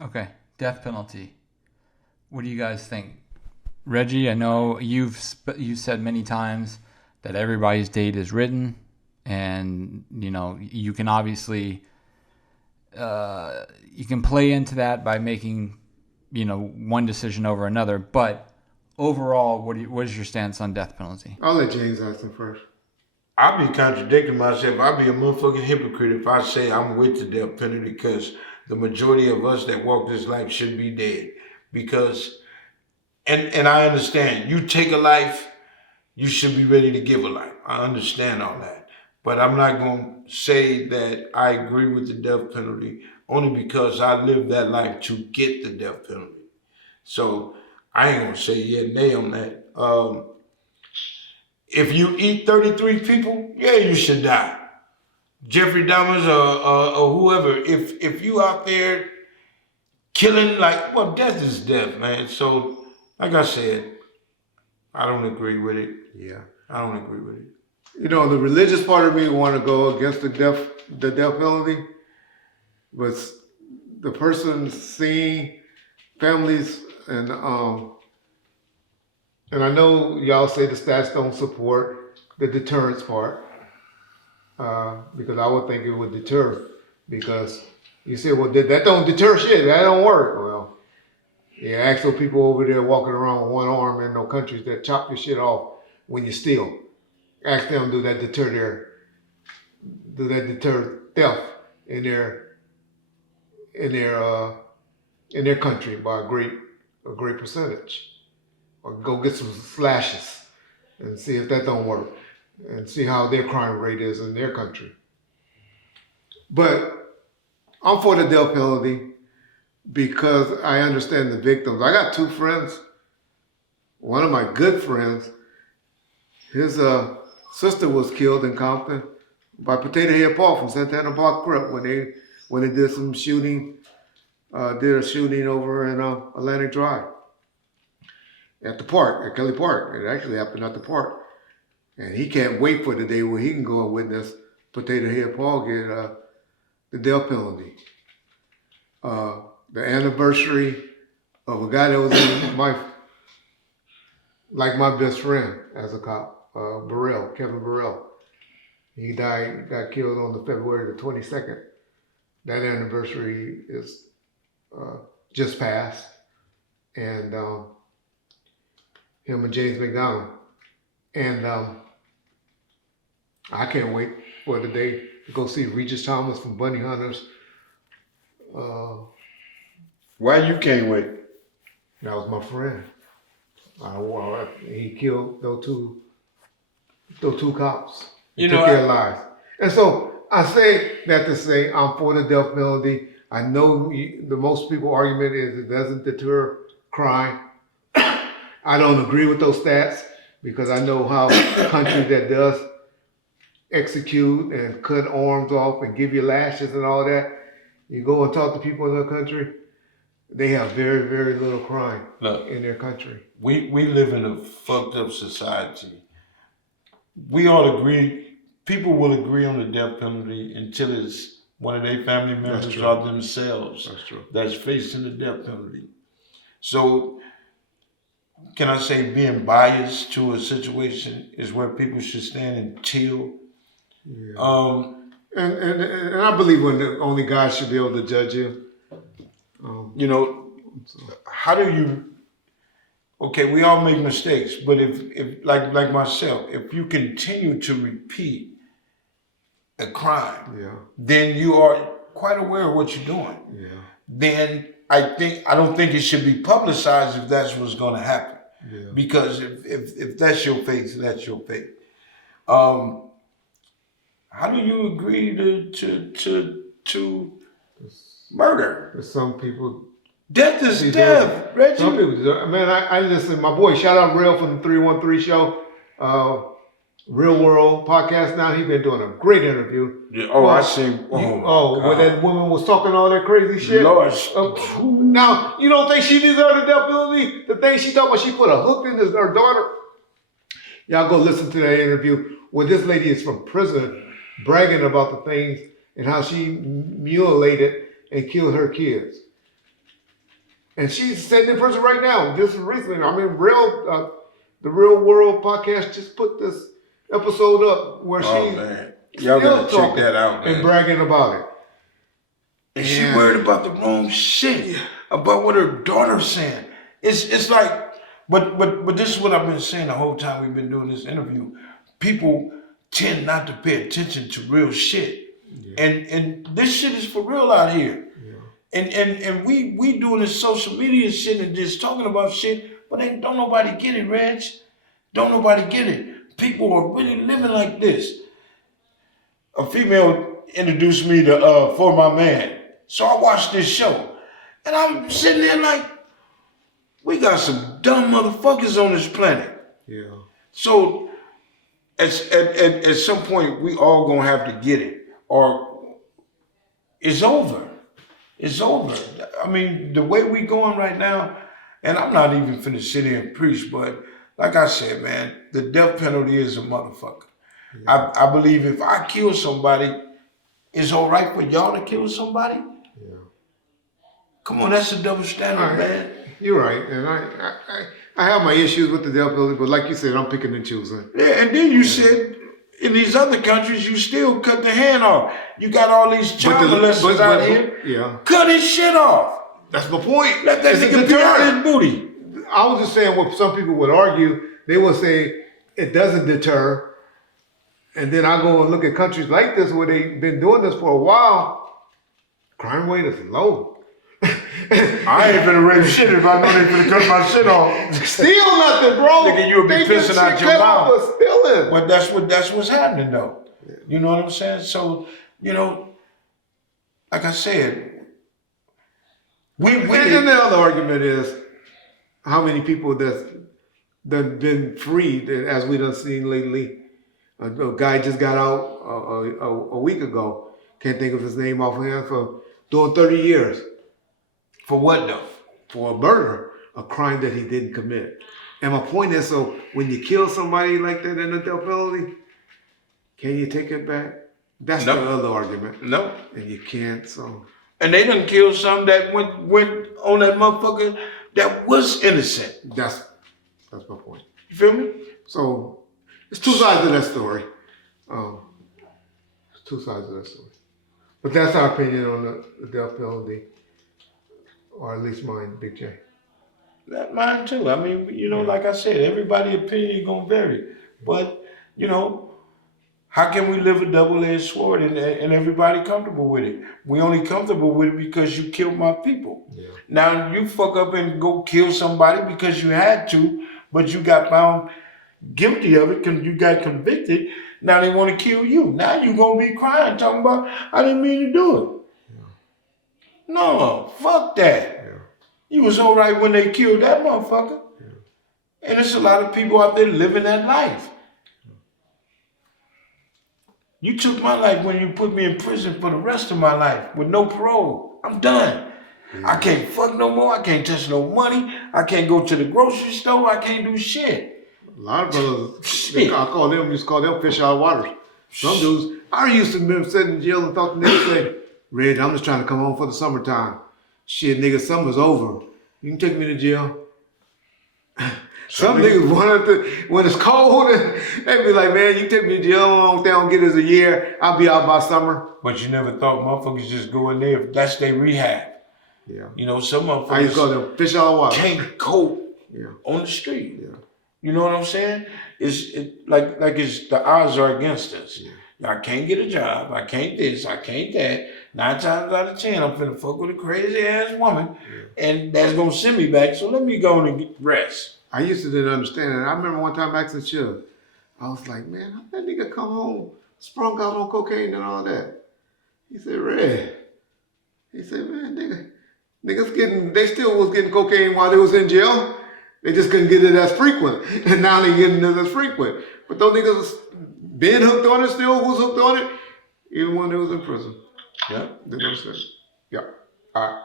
Okay, death penalty. What do you guys think? Reggie, I know you said many times that everybody's date is written, and you can obviously you can play into that by making one decision over another. But overall, what is your stance on death penalty? I'll let James answer first. I'll be contradicting myself. I'll be a motherfucking hypocrite if I say I'm with the death penalty because the majority of us that walk this life should be dead. Because and I understand you take a life, you should be ready to give a life. I understand all that. But I'm not going to say that I agree with the death penalty only because I lived that life to get the death penalty. So I ain't going to say yeah, nay on that. If you eat 33 people, yeah, you should die. Jeffrey Dahmer's or whoever. If you out there killing, like, well, death is death, man. So, like I said, I don't agree with it. Yeah. I don't agree with it. You know, the religious part of me want to go against the death penalty, but the person seeing families and I know y'all say the stats don't support the deterrence part, because I would think it would deter. Because you say, well, that don't deter shit. That don't work. Well, yeah, ask those people over there walking around with one arm in no countries that chop your shit off when you steal. Ask them, do that deter theft in their country by a great percentage? Or go get some slashes and see if that don't work, and see how their crime rate is in their country. But I'm for the death penalty because I understand the victims. I got two friends. One of my good friends, his sister was killed in Compton by Potato Head Paul from Santana Park Prep when they did some shooting, did a shooting over in Atlantic Drive at the park, at Kelly Park. It actually happened at the park. And he can't wait for the day where he can go and witness Potato Head Paul get the death penalty. The anniversary of a guy that was in my best friend as a cop, Kevin Burrell. He got killed on the February the 22nd. That anniversary is just passed. And him and James McDonald. And I can't wait for the day to go see Regis Thomas from Bunny Hunters. Why you can't wait? That was my friend. He killed those two cops. He took their lives. And so I say that to say I'm for the death penalty. I know the most people argument is it doesn't deter crime. I don't agree with those stats because I know how country that does execute and cut arms off and give you lashes and all that. You go and talk to people in the country, they have very, very little crime in their country. We live in a fucked up society. We all agree, people will agree on the death penalty until it's one of their family members or themselves that's facing the death penalty. So, can I say being biased to a situation is where people should stand until. Yeah. And I believe when only God should be able to judge you. How do you? Okay, we all make mistakes, but if like myself, if you continue to repeat a crime, then you are quite aware of what you're doing. Yeah. Then I don't think it should be publicized if that's what's going to happen. Yeah. Because if that's your faith, that's your faith. How do you agree to murder? Some people. Death is death, Reggie. Some people deserve. Man, I listen. My boy, shout out Real from the 313 show, Real World podcast. Now he's been doing a great interview. Yeah, I see. Where that woman was talking all that crazy shit. Lord. Now you don't think she deserved the death penalty? The thing she talking about, she put a hook in her daughter. Y'all go listen to that interview where this lady is from prison bragging about the things and how she mutilated and killed her kids. And she's sitting in prison right now. Just recently, I mean, the Real World podcast just put this episode up where she's man. Y'all gotta check that out, man. And bragging about it. And she worried about the wrong shit, about what her daughter's saying. It's like, but this is what I've been saying the whole time we've been doing this interview. People tend not to pay attention to real shit. Yeah. And this shit is for real out here. Yeah. And we doing this social media shit and just talking about shit, but don't nobody get it, Reg. Don't nobody get it. People are really living like this. A female introduced me to For My Man. So I watched this show. And I'm sitting there like, we got some dumb motherfuckers on this planet. Yeah. So at some point, we all gonna have to get it. Or it's over. It's over. I mean, the way we going right now, and I'm not even finna sit here and preach, but like I said, man, the death penalty is a motherfucker. Yeah. I believe if I kill somebody, it's all right for y'all to kill somebody. Yeah. Come on, that's a double standard, man. You're right, and I have my issues with the death penalty, but like you said, I'm picking and choosing. Yeah, and then you said in these other countries, you still cut the hand off. You got all these child molesters out here. Yeah. Cut his shit off. That's my point. Let that nigga peel out his booty. I was just saying what some people would argue. They would say it doesn't deter. And then I go and look at countries like this where they've been doing this for a while. Crime rate is low. I ain't finna rape shit if I know they finna cut my shit off. Steal nothing, bro. Nigga, you'll be pissing out your mouth. But stealing. But that's what's happening though. Yeah. You know what I'm saying? So, you know, like I said, and then the other argument is how many people that's been freed, as we done seen lately. A guy just got out a week ago. Can't think of his name offhand, for doing 30 years. For what though? For a murder, a crime that he didn't commit. And my point is, so when you kill somebody like that in a death penalty, can you take it back? That's the other argument. No. And you can't, so. And they done killed some that went on that motherfucker that was innocent. That's my point. You feel me? So, it's two sides of that story. It's two sides of that story. But that's our opinion on the death penalty. Or at least mine, Big J. That mine too. I mean, you know, like I said, everybody's opinion is gonna vary. But, you know, how can we live a double-edged sword and everybody comfortable with it? We only comfortable with it because you killed my people. Yeah. Now you fuck up and go kill somebody because you had to, but you got found guilty of it because you got convicted. Now they want to kill you. Now you gonna be crying, talking about, I didn't mean to do it. No, fuck that. Yeah. You was all right when they killed that motherfucker. Yeah. And there's a lot of people out there living that life. Yeah. You took my life when you put me in prison for the rest of my life with no parole. I'm done. Yeah. I can't fuck no more. I can't touch no money. I can't go to the grocery store. I can't do shit. A lot of brothers, used to call them fish out of water. Some dudes, I used to be sitting in jail and thought the niggas say, Red, I'm just trying to come home for the summertime. Shit, nigga, summer's over. You can take me to jail. Some niggas wanted to, when it's cold, they be like, man, you take me to jail, long they don't get us a year, I'll be out by summer. But you never thought motherfuckers just go in there, that's their rehab. Yeah. You know, some motherfuckers I used to call them fish out of water. Can't cope on the street. Yeah. You know what I'm saying? It's the odds are against us. Yeah. I can't get a job, I can't this, I can't that. 9 times out of 10, I'm finna fuck with a crazy ass woman, and that's gonna send me back. So let me go and get rest. I used to didn't understand it. I remember one time asking Chill, I was like, man, how that nigga come home sprung out on cocaine and all that? He said, Red. He said, man, niggas they still was getting cocaine while they was in jail. They just couldn't get it as frequent, and now they getting it as frequent. But those niggas been hooked on it, still was hooked on it, even when they was in prison. Yeah. Didn't understand. Yeah. All right.